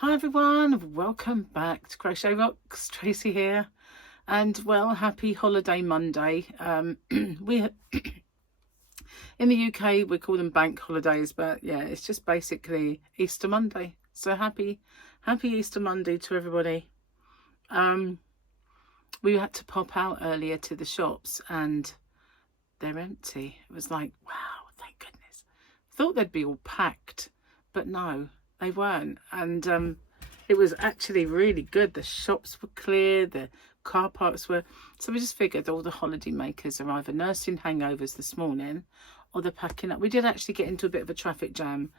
Hi everyone, welcome back to CROCHETROCKS, Tracy here, and well, happy holiday Monday. We in the UK we call them bank holidays, but yeah, it's just basically Easter Monday. So happy Easter Monday to everybody. We had to pop out earlier to the shops and they're empty. It was like, wow, thank goodness. Thought they'd be all packed, but no, they weren't. And it was actually really good. The shops were clear, the car parks were. So we just figured all the holiday makers are either nursing hangovers this morning or they're packing up. We did actually get into a bit of a traffic jam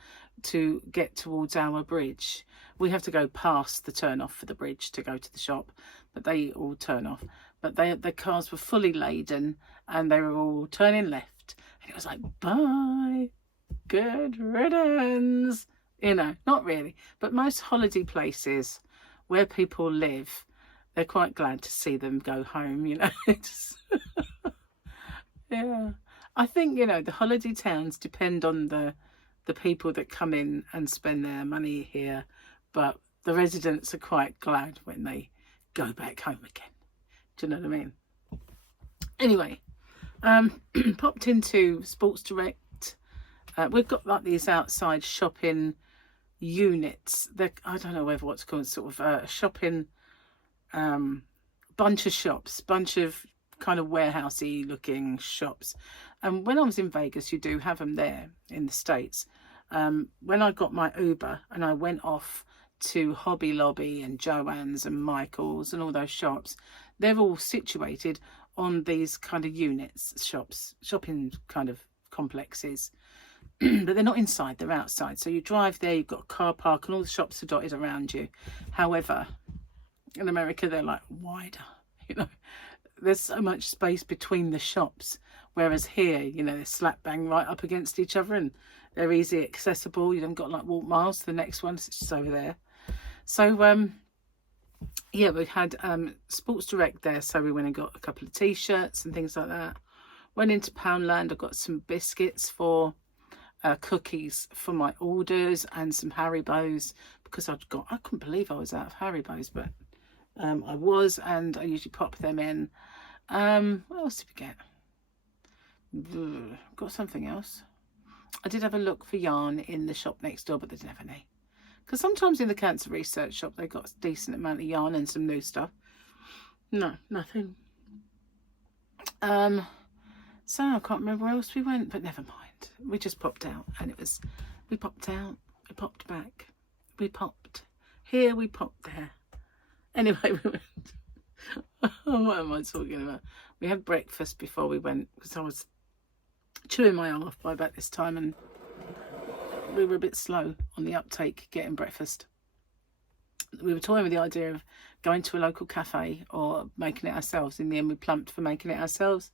to get towards our bridge. We have to go past the turn off for the bridge to go to the shop, but they all turn off. But the cars were fully laden and they were all turning left. And it was like, bye, good riddance. You know, not really. But most holiday places where people live, they're quite glad to see them go home, you know. Yeah. I think, you know, the holiday towns depend on the people that come in and spend their money here. But the residents are quite glad when they go back home again. Do you know what I mean? Anyway, popped into Sports Direct. We've got like these outside shopping units. I don't know what to call it, sort of a shopping bunch of shops, bunch of kind of warehousey looking shops. And when I was in Vegas, you do have them there in the States. When I got my Uber and I went off to Hobby Lobby and Joann's and Michael's and all those shops, they're all situated on these kind of units, shopping kind of complexes. But they're not inside, they're outside. So you drive there, you've got a car park and all the shops are dotted around you. However, in America, they're like wider, you know. There's so much space between the shops. Whereas here, you know, they're slap bang right up against each other and they're easy accessible. You haven't got like walk miles to the next one, it's just over there. So, yeah, we had Sports Direct there. So we went and got a couple of t-shirts and things like that. Went into Poundland, I got some biscuits for cookies for my orders and some Haribos because I couldn't believe I was out of Haribos, but I was, and I usually pop them in. What else did we get? Got something else. I did have a look for yarn in the shop next door, but they didn't have any. Because sometimes in the cancer research shop they got a decent amount of yarn and some new stuff. No, nothing. So I can't remember where else we went, but never mind. We just popped out, and we popped out, we popped back, we popped here, we popped there. Anyway, we went. What am I talking about? We had breakfast before we went because I was chewing my arm off by about this time, and we were a bit slow on the uptake getting breakfast. We were toying with the idea of going to a local cafe or making it ourselves. In the end, we plumped for making it ourselves,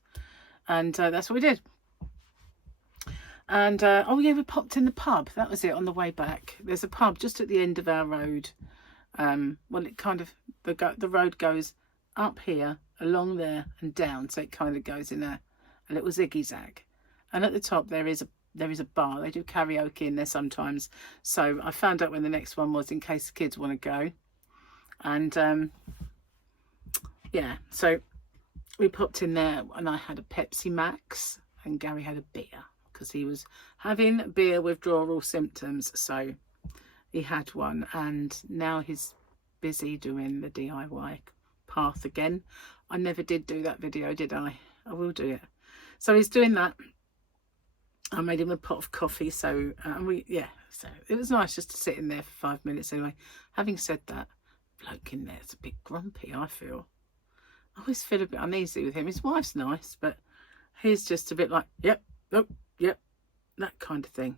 and that's what we did. And oh yeah, we popped in the pub. That was it on the way back. There's a pub just at the end of our road. Well, it kind of the road goes up here, along there, and down. So it kind of goes in a little ziggy zag. And at the top there is a bar. They do karaoke in there sometimes. So I found out when the next one was in case the kids want to go. And yeah, so we popped in there, and I had a Pepsi Max, and Gary had a beer because he was having beer withdrawal symptoms. So he had one, and now he's busy doing the DIY path again. I never did do that video, did I? I will do it. So he's doing that. I made him a pot of coffee, so so it was nice just to sit in there for 5 minutes anyway. Having said that, bloke in there is a bit grumpy, I feel. I always feel a bit uneasy with him. His wife's nice, but he's just a bit like, yep, nope, yep, that kind of thing,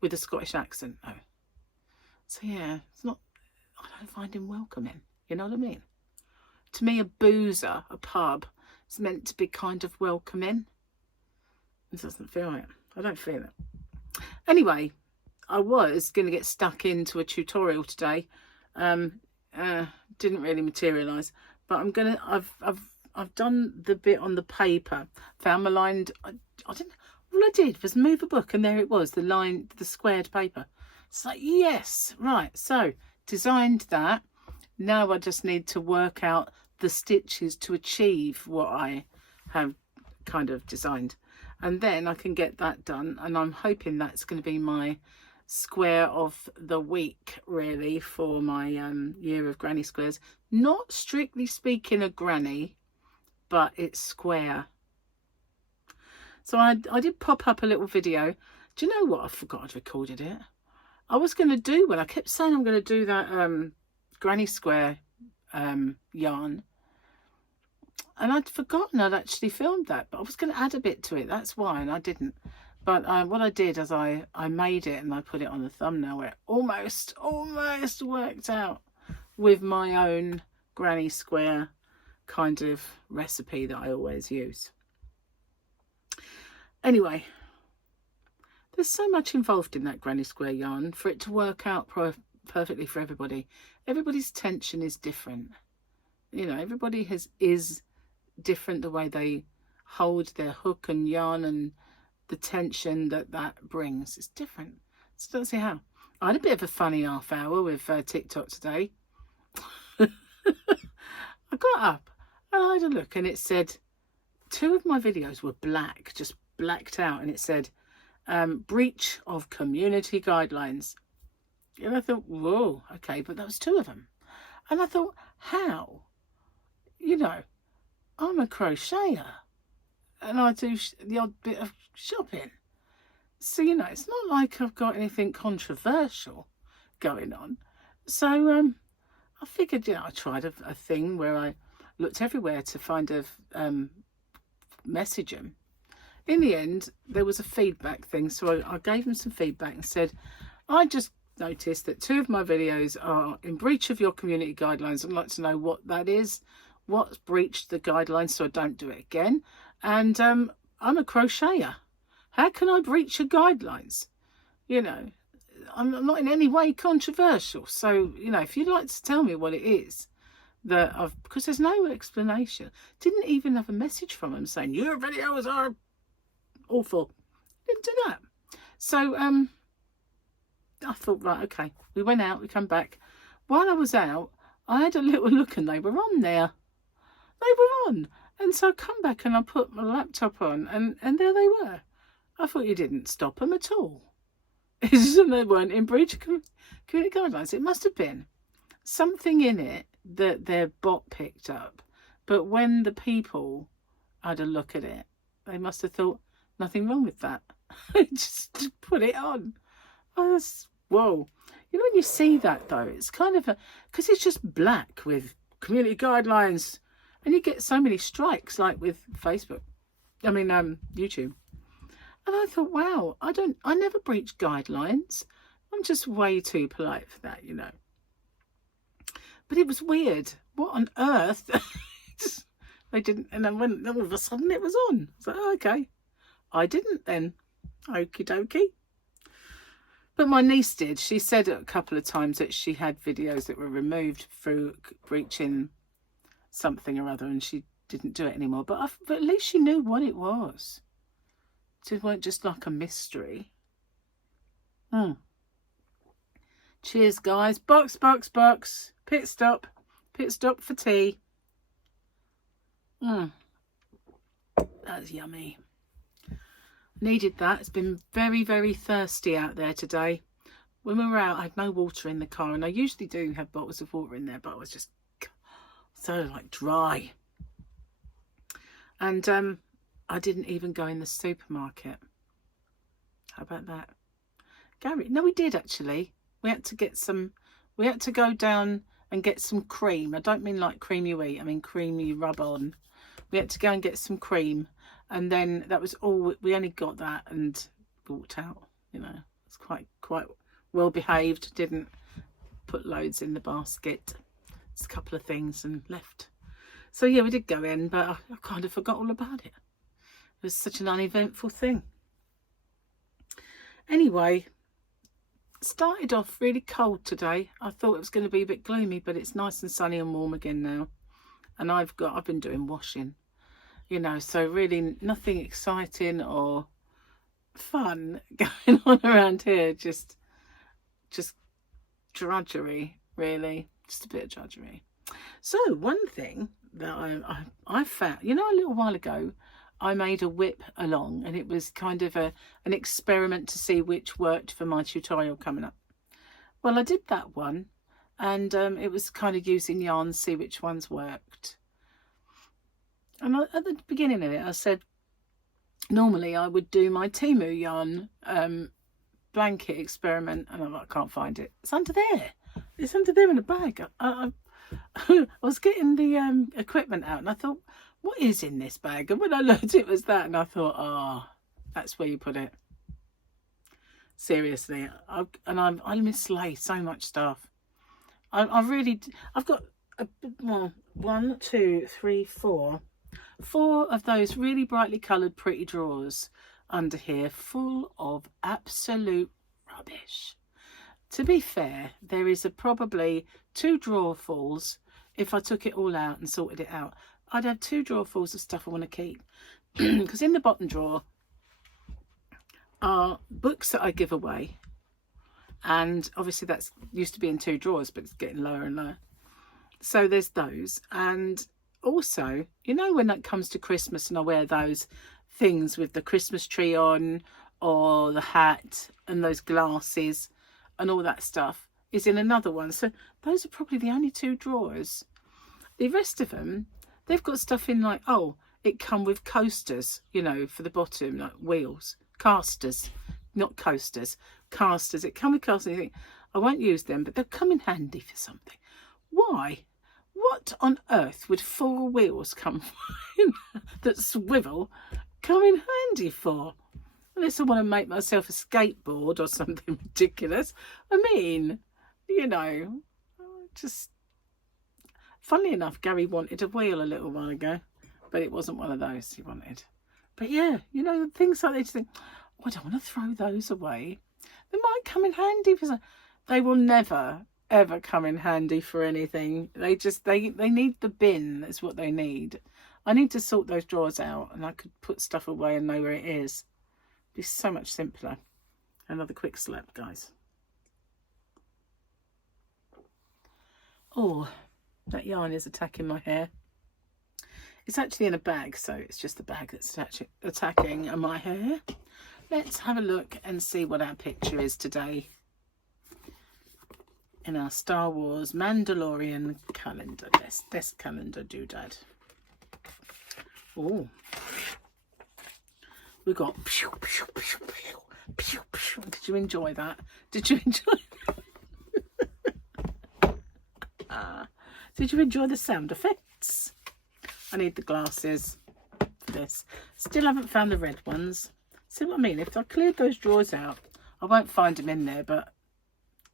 with a Scottish accent though. So yeah, I don't find him welcoming, you know what I mean? To me, a boozer, a pub, is meant to be kind of welcoming. It doesn't feel it. I don't feel it. Anyway, I was going to get stuck into a tutorial today. Didn't really materialise, but I've done the bit on the paper. Found my lined. I didn't. All I did was move a book, and there it was, the squared paper. It's like, yes, right. So designed that. Now I just need to work out the stitches to achieve what I have kind of designed, and then I can get that done. And I'm hoping that's going to be my square of the week, really, for my year of granny squares. Not strictly speaking a granny, but it's square. So I did pop up a little video. Do you know what? I forgot I'd recorded it. I was going to do one. I kept saying I'm going to do that granny square yarn, and I'd forgotten I'd actually filmed that, but I was going to add a bit to it. That's why, and I didn't. But what I did is I made it and I put it on the thumbnail, where it almost worked out with my own granny square kind of recipe that I always use. Anyway, there's so much involved in that granny square yarn for it to work out perfectly for everybody. Everybody's tension is different. You know, everybody is different. The way they hold their hook and yarn and the tension that brings is different. So I don't see how. I had a bit of a funny half hour with TikTok today. I got up and I had a look, and it said 2 of my videos were black, just blacked out, and it said breach of community guidelines. And I thought, whoa, okay, but that was 2 of them. And I thought, how? You know, I'm a crocheter and I do the odd bit of shopping. So, you know, it's not like I've got anything controversial going on. So I figured, you know, I tried a thing where I looked everywhere to find a message them. In the end, there was a feedback thing. So I gave them some feedback and said, I just noticed that 2 of my videos are in breach of your community guidelines. I'd like to know what that is, what's breached the guidelines, so I don't do it again. And I'm a crocheter. How can I breach your guidelines? You know, I'm not in any way controversial. So, you know, if you'd like to tell me what it is that because there's no explanation. Didn't even have a message from them saying your videos are awful. Didn't do that. So I thought, right, okay. We went out, we come back. While I was out, I had a little look and they were on there. They were on. And so I come back and I put my laptop on and there they were. I thought you didn't stop them at all. It's just they weren't in breach of community guidelines. It must have been something in it that their bot picked up. But when the people had a look at it, they must have thought, nothing wrong with that. Just put it on. Oh, whoa. You know, when you see that, though, it's kind of because it's just black with community guidelines. And you get so many strikes, like with Facebook. I mean, YouTube. And I thought, wow, I never breach guidelines. I'm just way too polite for that, you know. But it was weird. What on earth? They didn't, and then when all of a sudden it was on. So, oh, okay. I didn't then. Okie dokie. But my niece did. She said a couple of times that she had videos that were removed through breaching something or other, and she didn't do it anymore. But at least she knew what it was. It weren't just like a mystery. Cheers, guys. Box. Pit stop for tea. That's yummy. Needed that. It's been very, very thirsty out there today. When we were out, I had no water in the car, and I usually do have bottles of water in there, but I was just so like dry. And I didn't even go in the supermarket. How about that? Gary, no, we did actually. We had to go down and get some cream. I don't mean like cream you eat, I mean cream you rub on. We had to go and get some cream, and then that was all. We only got that and walked out. You know, it's quite well behaved. Didn't put loads in the basket. Just a couple of things and left. So yeah, we did go in, but I kind of forgot all about it. It was such an uneventful thing. Anyway, started off really cold today. I thought it was going to be a bit gloomy, but it's nice and sunny and warm again now. And I've been doing washing, you know, so really nothing exciting or fun going on around here. Just drudgery, really, just a bit of drudgery. So one thing that I found, you know, a little while ago, I made a whip along, and it was kind of an experiment to see which worked for my tutorial coming up. Well, I did that one, and it was kind of using yarn, see which ones worked. And at the beginning of it, I said, normally I would do my Temu yarn blanket experiment, and I'm like, I can't find it. It's under there. It's under there in a bag. I was getting the equipment out, and I thought, what is in this bag? And when I looked, it was that, and I thought, oh, that's where you put it. Seriously, I mislay so much stuff. I've got well, 1, 2, 3, 4 of those really brightly coloured pretty drawers under here, full of absolute rubbish. To be fair, there is probably 2 drawerfuls. If I took it all out and sorted it out, I'd have 2 drawerfuls of stuff I want to keep. Because in the bottom drawer are books that I give away, and obviously that's used to be in 2 drawers, but it's getting lower and lower. So there's those, and also, you know, when it comes to Christmas and I wear those things with the Christmas tree on, or the hat and those glasses and all that stuff is in another one. So those are probably the only 2 drawers. The rest of them, they've got stuff in, like, oh, it come with coasters, you know, for the bottom, like wheels, casters, not coasters, casters. It come with casters. You think, I won't use them, but they'll come in handy for something. Why? What on earth would 4 wheels come that swivel come in handy for? Unless I want to make myself a skateboard or something ridiculous. I mean, you know, just... Funnily enough, Gary wanted a wheel a little while ago, but it wasn't one of those he wanted. But yeah, you know, things like this, think, oh, I don't want to throw those away. They might come in handy for some... They will never, ever come in handy for anything. They need the bin. That's what they need. I need to sort those drawers out, and I could put stuff away and know where it is. It'd be so much simpler. Another quick slap, guys. Oh, that yarn is attacking my hair. It's actually in a bag, so it's just the bag that's attacking my hair. Let's have a look and see what our picture is today in our Star Wars Mandalorian calendar, this calendar doodad. Oh, we got... Did you enjoy that? Did you enjoy Did you enjoy the sound effects? I need the glasses for this. Still haven't found the red ones. See what I mean? If I cleared those drawers out, I won't find them in there, but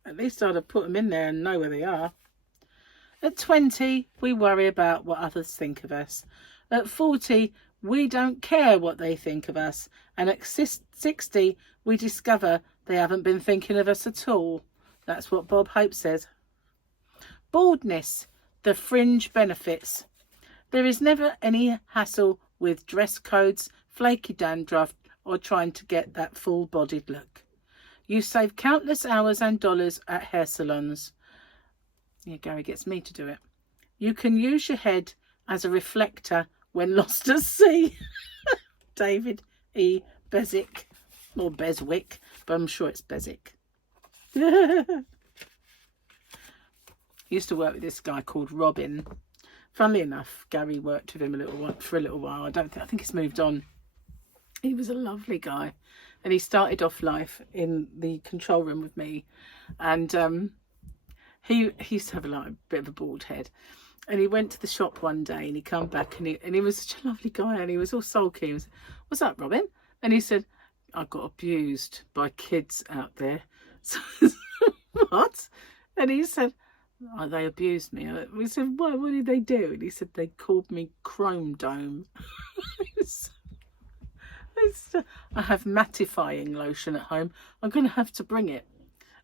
at least I'd have put them in there and know where they are. At 20, we worry about what others think of us. At 40, we don't care what they think of us. And at 60, we discover they haven't been thinking of us at all. That's what Bob Hope says. Baldness, the fringe benefits. There is never any hassle with dress codes, flaky dandruff, or trying to get that full-bodied look. You save countless hours and dollars at hair salons. Yeah, Gary gets me to do it. You can use your head as a reflector when lost at sea. David E. Beswick, or Beswick, but I'm sure it's Beswick. Used to work with this guy called Robin. Funnily enough, Gary worked with him for a little while. I think he's moved on. He was a lovely guy, and he started off life in the control room with me. And he used to have a bit of a bald head. And he went to the shop one day, and he come back, and he was such a lovely guy, and he was all sulky. He was, "What's up, Robin?" And he said, "I got abused by kids out there." So, what? And he said, "Oh, they abused me." We said, "What did they do?" And he said, "They called me Chrome Dome." I have mattifying lotion at home. I'm going to have to bring it.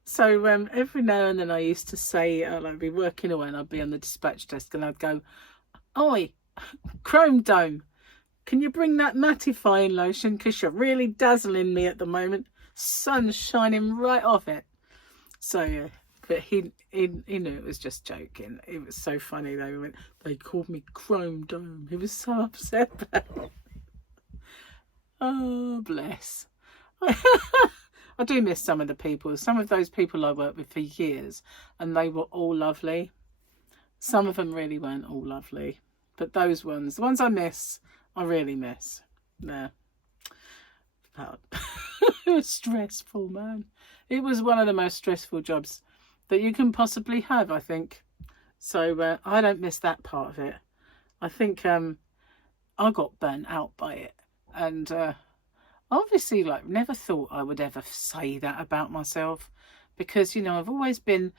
So every now and then I used to say, I'd be working away and I'd be on the dispatch desk and I'd go, "Oi, Chrome Dome, can you bring that mattifying lotion? Because you're really dazzling me at the moment. Sun's shining right off it." So yeah, But he knew it was just joking. It was so funny though. They called me Chrome Dome. He was so upset about it. Oh, bless. I do miss some of the people. Some of those people I worked with for years, and they were all lovely. Some of them really weren't all lovely. But those ones, the ones I miss, I really miss. Yeah. But it was stressful, man. It was one of the most stressful jobs that you can possibly have, I think. So I don't miss that part of it. I think I got burnt out by it. And obviously, like, never thought I would ever say that about myself. Because, you know, I've always been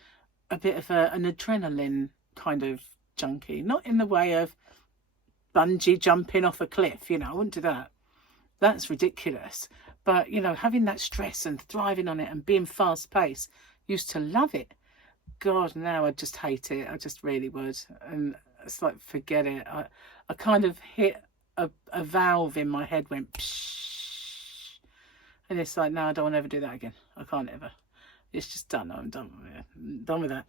a bit of an adrenaline kind of junkie. Not in the way of bungee jumping off a cliff, you know, I wouldn't do that. That's ridiculous. But, you know, having that stress and thriving on it and being fast paced, used to love it. God, now I just hate it. I just really would. And it's like, forget it. I kind of hit a valve in my head, went psh, and it's like, no, I don't want to ever do that again. I can't ever. It's just done. I'm done with it. I'm done with that.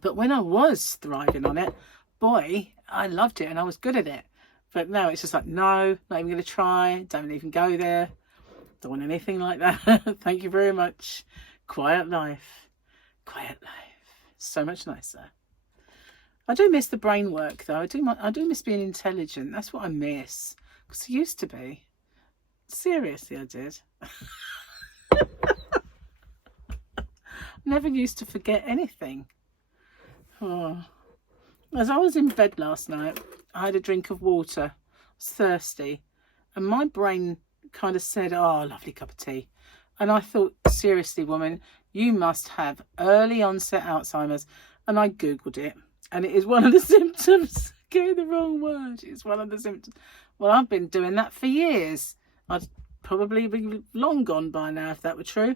But when I was thriving on it, boy, I loved it and I was good at it. But now it's just like, no, not even going to try. Don't even go there. Don't want anything like that. Thank you very much. Quiet life. Quiet life. So much nicer. I do miss the brain work though. I do miss being intelligent. That's what I miss. Because I used to be. Seriously, I did. Never used to forget anything. Oh. As I was in bed last night, I had a drink of water. I was thirsty. And my brain kind of said, oh, lovely cup of tea. And I thought, seriously, woman, you must have early onset Alzheimer's. And I Googled it. And it is one of the symptoms. Getting the wrong word. It's one of the symptoms. Well, I've been doing that for years. I'd probably be long gone by now if that were true.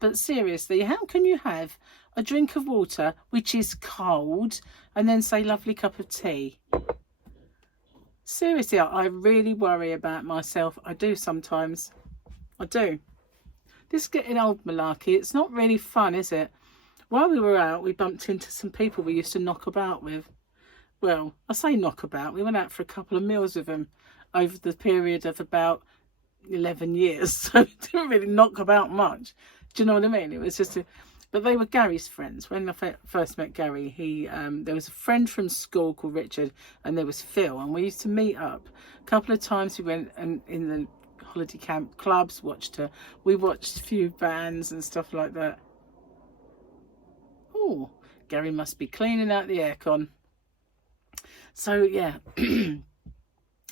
But seriously, how can you have a drink of water which is cold and then say lovely cup of tea? Seriously, I really worry about myself. I do sometimes. I do. This is getting old malarkey. It's not really fun, is it? While we were out, we bumped into some people we used to knock about with. Well, I say knock about. We went out for a couple of meals with them over the period of about 11 years. So we didn't really knock about much. Do you know what I mean? It was just but they were Gary's friends. When I first met Gary, there was a friend from school called Richard, and there was Phil, and we used to meet up. A couple of times we went and in the holiday camp clubs, we watched a few bands and stuff like that. Oh, Gary must be cleaning out the aircon. So yeah, and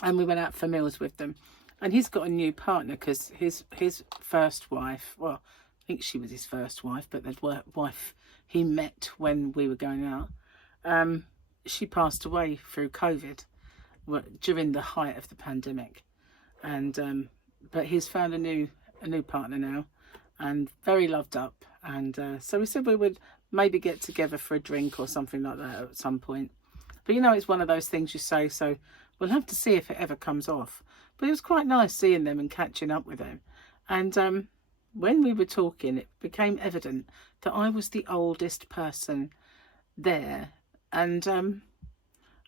we went out for meals with them. And he's got a new partner because his first wife, well, I think she was his first wife, but the wife he met when we were going out, she passed away through COVID during the height of the pandemic. And but he's found a new partner now, and very loved up. And so we said we would maybe get together for a drink or something like that at some point. But you know, it's one of those things you say, so we'll have to see if it ever comes off. But it was quite nice seeing them and catching up with them. And when we were talking, it became evident that I was the oldest person there. And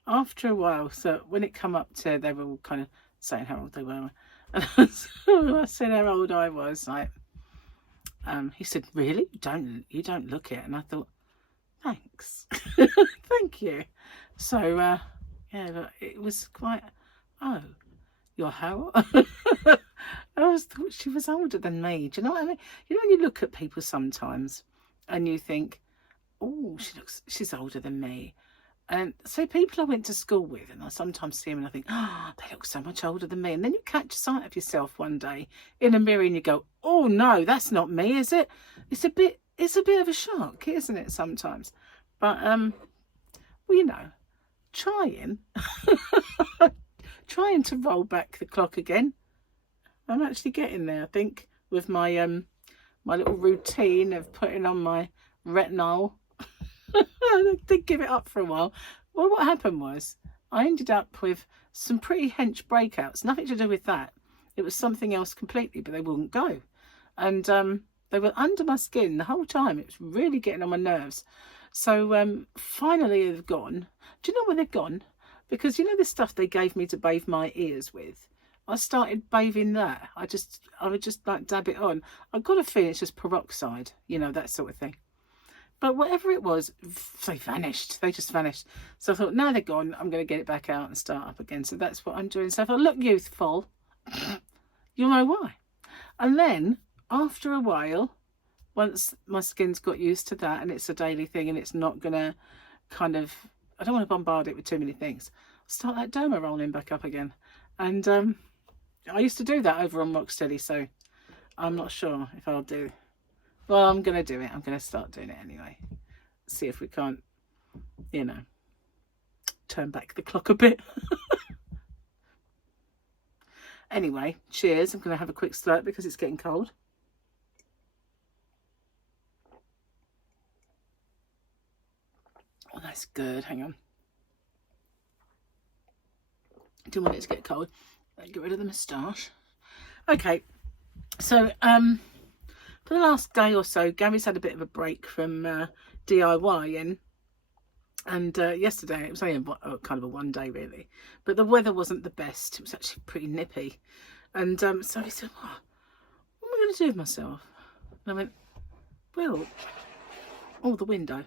after a while, so when it come up to, they were all kind of saying how old they were. And I said how old I was. Like, he said, really? You don't look it. And I thought, thanks. Thank you. So, yeah, it was quite, oh, you're how? I thought she was older than me. Do you know what I mean? You know, when you look at people sometimes and you think, oh, she's older than me. And so people I went to school with, and I sometimes see them and I think, oh, they look so much older than me. And then you catch sight of yourself one day in a mirror and you go, oh no, that's not me, is it? It's a bit of a shock, isn't it, sometimes? But well, you know, trying to roll back the clock again. I'm actually getting there, I think, with my my little routine of putting on my retinol. I did give it up for a while. Well, what happened was I ended up with some pretty hench breakouts. Nothing to do with that. It was something else completely, but they wouldn't go. And They were under my skin the whole time. It was really getting on my nerves. So finally they've gone. Do you know where they've gone? Because you know the stuff they gave me to bathe my ears with? I started bathing that. I would just like dab it on. I've got a feeling it's just peroxide, you know, that sort of thing. But whatever it was, they vanished. They just vanished. So I thought, now they're gone, I'm going to get it back out and start up again. So that's what I'm doing. So if I look youthful, you'll know why. And then after a while, once my skin's got used to that and it's a daily thing and it's not going to kind of, I don't want to bombard it with too many things, I'll start that derma rolling back up again. And I used to do that over on Rocksteady, so I'm not sure if I'll do. Well, I'm going to do it. I'm going to start doing it anyway. See if we can't, you know, turn back the clock a bit. Anyway, cheers. I'm going to have a quick slurp because it's getting cold. Oh, that's good. Hang on. I do want it to get cold. Get rid of the moustache. Okay. So, for the last day or so, Gary's had a bit of a break from DIY, and yesterday it was only kind of a one day really, but the weather wasn't the best. It was actually pretty nippy, and so he said, what am I going to do with myself? And I went, well, the window.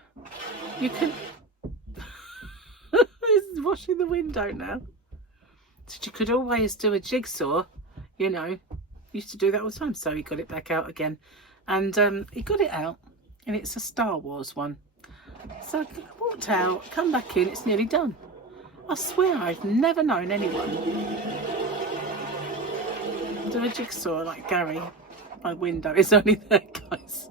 You can. He's washing the window now. So you could always do a jigsaw, you know. Used to do that all the time. So he got it back out again. And he got it out, and it's a Star Wars one. So I walked out, come back in, it's nearly done. I swear I've never known anyone do a jigsaw like Gary. My window is only there, guys.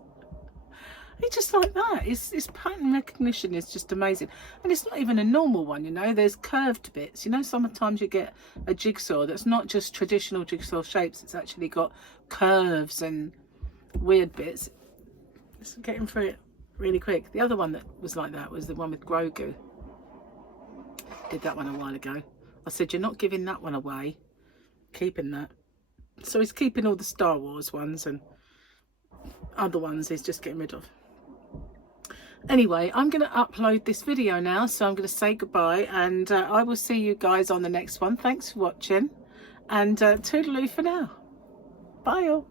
It's just like that. His pattern recognition is just amazing. And it's not even a normal one, you know. There's curved bits. You know, sometimes you get a jigsaw that's not just traditional jigsaw shapes. It's actually got curves and weird bits. Let's get him through it really quick. The other one that was like that was the one with Grogu. Did that one a while ago. I said, you're not giving that one away. Keeping that. So he's keeping all the Star Wars ones, and other ones he's just getting rid of. Anyway, I'm going to upload this video now, so I'm going to say goodbye, and I will see you guys on the next one. Thanks for watching, and toodaloo for now. Bye all.